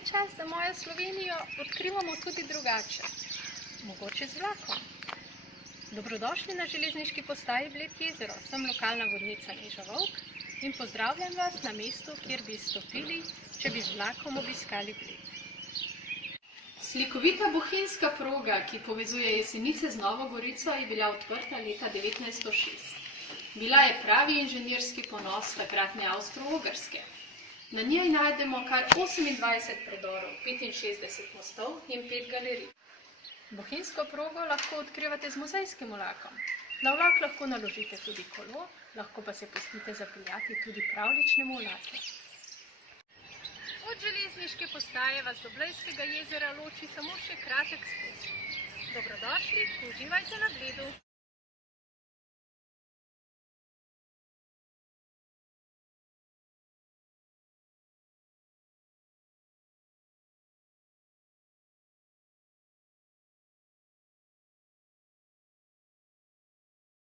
je čas, da mojo Slovenijo odkrivamo tudi drugače, mogoče z vlakom. Dobrodošli na železniški postaji Bled jezero, sem lokalna vodnica Neža Volk in pozdravljam vas na mestu, kjer bi stopili, če bi z vlakom obiskali Bled. Slikovita bohinjska proga, ki povezuje Jesenice z Novo Gorico, je bila odprta leta 1906. Bila je pravi inženirski ponos takratne Avstro-Ogrske. Na njej najdemo kar 28 predorov, 65 mostov in 5 galerij. Bohinjsko progo lahko odkrivate z muzejskim vlakom. Na vlak lahko naložite tudi kolo, lahko pa se pustite zapeljati tudi pravljičnemu vlaku. Od železniške postaje vas do Blejskega jezera loči samo še kratek spust. Dobrodošli, uživajte na Bledu!